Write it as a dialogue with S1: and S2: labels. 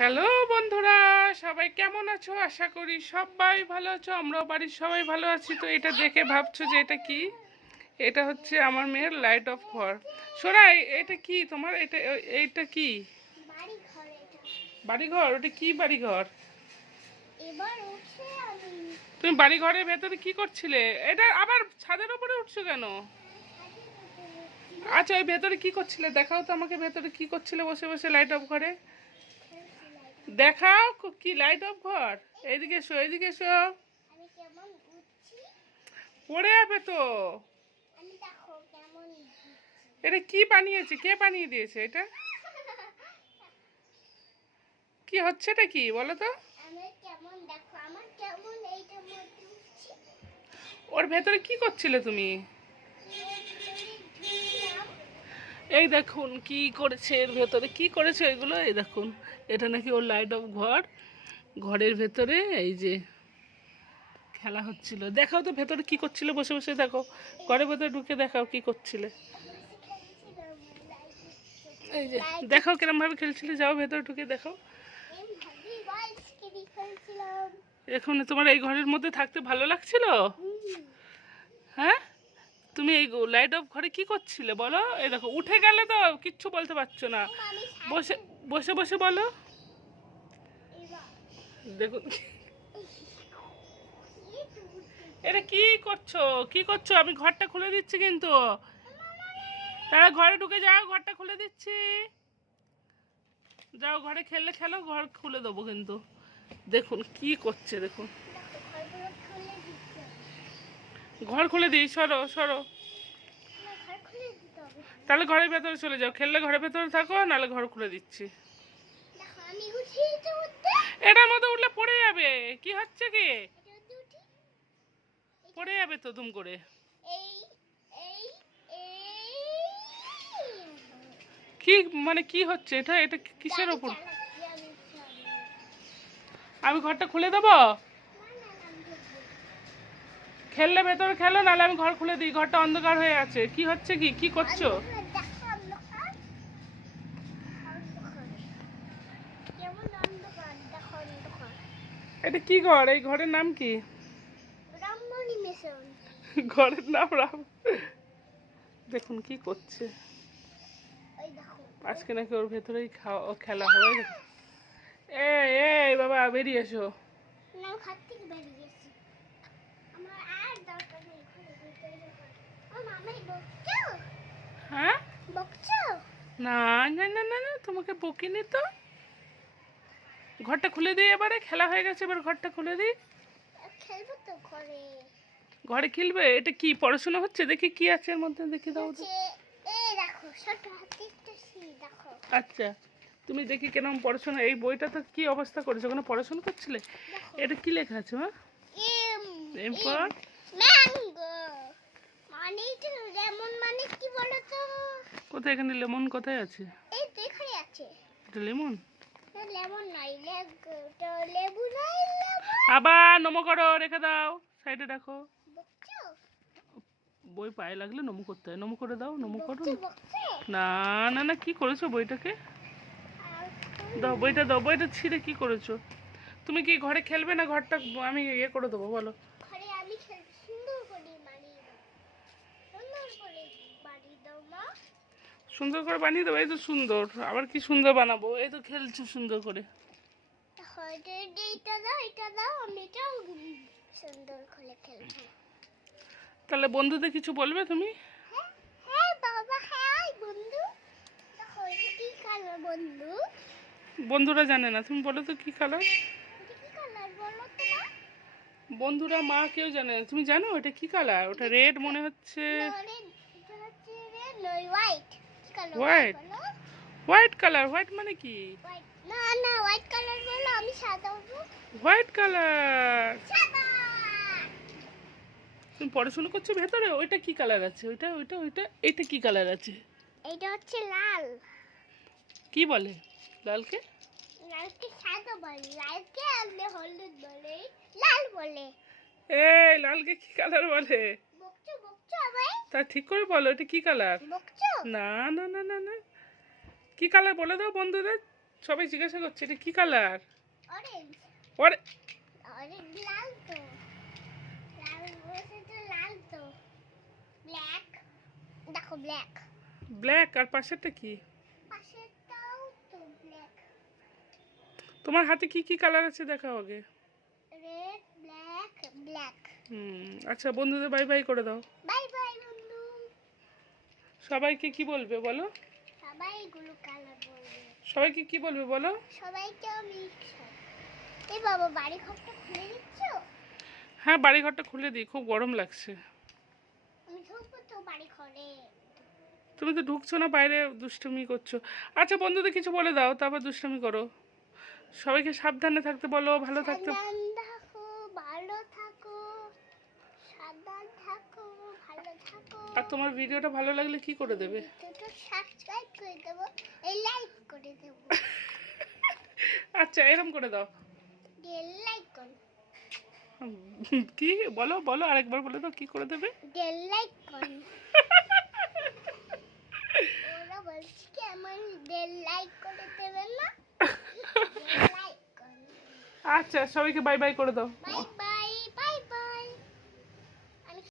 S1: Hello বন্ধুরা, সবাই কেমন আছো? আশা করি সবাই ভালো আছো, আমরাও বাড়ির সবাই ভালো আছি। তো এটা দেখে ভাবছ যে এটা কি? এটা হচ্ছে আমার মেয়ের লাইট অফ ঘর। সোনা, এ- এটা কি তোমার? এটা এইটা কি। বাড়িঘর, ওটা কি বাড়িঘর? তুমি বাড়িঘরের ভেতরে কি করছিলে? এটা আবার ছাদের উপরে উঠছো কেন? আচ্ছা ওই ভেতরে কি করছিলে? দেখাও তো আমাকে ভেতরে কি করছিলে বসে বসে লাইট অফ ঘরে। দেখাও কো- লাইট অফ ঘর? এইদিকে এসো এইদিকে এসো। পড়ে যাবে তো। এটা কি বানিয়েছে? কে বানিয়ে দিয়েছে এটা? কি হচ্ছে এটা কি বলো তো। ওর ভেতরে কি করছিলে তুমি। এই দেখুন কি করেছে এর ভেতরে? কি করেছে এগুলো এই দেখুন এটা নাকি ওর লাইট অফ ঘর ঘরের ভেতরে এই যে খেলা হচ্ছিল। দেখাও তো ভেতরে কি করছিল বসে বসে দেখো। ঘরের ভেতরে ঢুকে দেখাও কি করছিলে। এই যে দেখাও কিরম ভাবে খেলছিলে যাও ভেতরে ঢুকে দেখাও। এখন তোমার এই ঘরের মধ্যে থাকতে ভালো লাগছিল? হ্যাঁ? তুমি এই লাইট অফ ঘরে কি করছিলে বলো? এই দেখো উঠে গেলে তো কিচ্ছু বলতে পারছ না। বসে বসে বসে বলো। দেখুন এটা কি করছ? কি করছ? আমি ঘরটা খুলে দিচ্ছি কিন্তু। তারা ঘরে ঢুকে যাও ঘরটা খুলে দিচ্ছি। যাও ঘরে খেললে খেলো ঘর খুলে দেবো কিন্তু। দেখুন কি করছে দেখুন
S2: দেখো ঘরগুলো খুলে দিচ্ছে
S1: ঘর খুলে দিই, সরো সরো। তাহলে ঘরের ভেতরে চলে যাও। খেললে ঘরের ভেতরে থাকো, নাহলে ঘর খুলে দিচ্ছি। এটার মধ্যে উঠলে পড়ে যাবে। কি হচ্ছে কি? পড়ে যাবে তো দুম করে। কি মানে কি হচ্ছে? এটা এটা কিসের ওপর?
S2: আমি
S1: ঘরটা খুলে দেবো। খেললে ভেতরে খেলো, নাহলে আমি ঘর খুলে দিই, ঘরটা অন্ধকার হয়ে আছে। কি হচ্ছে কি? কি করছ। এটা কি ঘর? এই ঘরের নাম কি। ঘরের নাম রাম। দেখুন কি করছে। আজকে নাকি ওর ভেতরেই খাওয়া খেলা হবে। এই বাবা, বেরিয়ে এসো
S2: না, আমি ঘর থেকে বেরিয়ে গেছি। আমার আর দরকার নেই ঘরে ভিতরে ঢোকার। ও, মামাই বকছো?
S1: হ্যাঁ? না না না না না তোমাকে বকিনি তো। ঘরটা খুলে দিই এবারে খেলা হয়ে গেছে এবার ঘরটা খুলে দিই।
S2: খেলব তো ঘরে
S1: ঘরে খেলবে? এটা কি পড়াশোনা হচ্ছে? দেখি কি আছে এর মধ্যে দেখি দাও তো। আচ্ছা তুমি দেখি কেরম পড়াশোনা এই বইটা তো কি অবস্থা করেছ? ওখানে পড়াশোনা করছিলে? এটা কি লেখা আছে মা?
S2: এম
S1: এরপর
S2: ম্যাঙ্গো মানে এটা লেমন মানে কি বলো তো
S1: কোথায়? এখানে লেমন কোথায় আছে?
S2: এই তো এখানে আছে।
S1: এটা লেমন?
S2: লেমন নাই লেবু নাই লেবু
S1: আবার নমো করো রেখে দাও সাইডে রাখো
S2: বকছো?
S1: বই পায়ে লাগলে নমো করতে হয়। নমো করে দাও নমো করো। না না না কি করেছ বইটাকে? দাও বইটা দাও বইটা ছিঁড়ে কি করেছ? তুমি কি ঘরে খেলবে না ঘরটা? আমি ইয়ে করে দেবো বলো
S2: ঘরে আমি খেল সুন্দর করে বানিয়ে দেবো সুন্দর করে বানিয়ে দাও মা
S1: সুন্দর করে বানিয়ে দেবো এই তো সুন্দর। আবার কি সুন্দর বানাবো? এই তো খেলছো সুন্দর করে। তাহলে বন্ধুদের কিছু বলবে তুমি?
S2: হ্যাঁ হ্যাঁ হ্যাঁ
S1: বন্ধুরা জানে না তুমি বলো তো কি কালার? বন্ধুরা মা কেউ জানে না। তুমি জানো এটা কি কালার? ওটা রেড মনে হচ্ছে?
S2: নরে এটা হোয়াইট
S1: হোয়াইট কালার হোয়াইট মানে কি?
S2: না না হোয়াইট কালার বলো আমি সাদা
S1: হোয়াইট কালার
S2: সাদা!
S1: তুমি পড়াশোনা করছ ভেতরে? ওইটা কি কালার আছে? ওইটা ওইটা ওইটা এইটা কি কালার আছে?
S2: এটা হচ্ছে লাল।
S1: কি বলে? লালকে?
S2: লালকে সাদা বলে। লালকে আপনি হলুদ বলে। লাল বলে।
S1: এই লালকে কি কালার বলে? তা ঠিক করে বলো এটা কি কালার না না না না না। কি কালার বলে দাও বন্ধুদের? সবাই জিজ্ঞাসা করছে এটা কি কালার
S2: ব্ল্যাক দেখো
S1: আর পাশেরটা কি? তোমার হাতে কি কি কালার আছে দেখাও আগে। হুম আচ্ছা বন্ধুদের বাই বাই করে দাও।
S2: বাই
S1: সবাইকে কি বলবে বলো?
S2: সবাই এগুলো কালার বলবে।
S1: সবাইকে কি বলবে বলো?
S2: সবাইকে আমি এই বাবা বাড়ি ঘরটা খুলে দিচ্ছ?
S1: হ্যাঁ বাড়িঘরটা খুলে দিই খুব গরম লাগছে।
S2: আমি ঢুকবো তো বাড়ি ঘরে
S1: তুমি তো ঢুকছো না বাইরে দুষ্টুমি করছ। আচ্ছা বন্ধুদের কিছু বলে দাও তারপর দুষ্টুমি করো। সবাইকে সাবধানে থাকতে বলো ভালো থাকতে
S2: সাবধান থাকো ভালো থাকো সাবধান থাকো ভালো থাকো
S1: আর তোমার ভিডিওটা ভালো লাগলে কি করে দেবে?
S2: সাবস্ক্রাইব করে দেবো এই লাইক করে দেবো।
S1: আচ্ছা এরম করে দাও।
S2: লাইক করো।
S1: কি? বলো বলো আরেকবার বলে দাও কি করে দেবে?
S2: লাইক করো। ওরা বলছে কি আমার লাইক করে না?
S1: আচ্ছা সবাইকে বাই বাই করে দাও।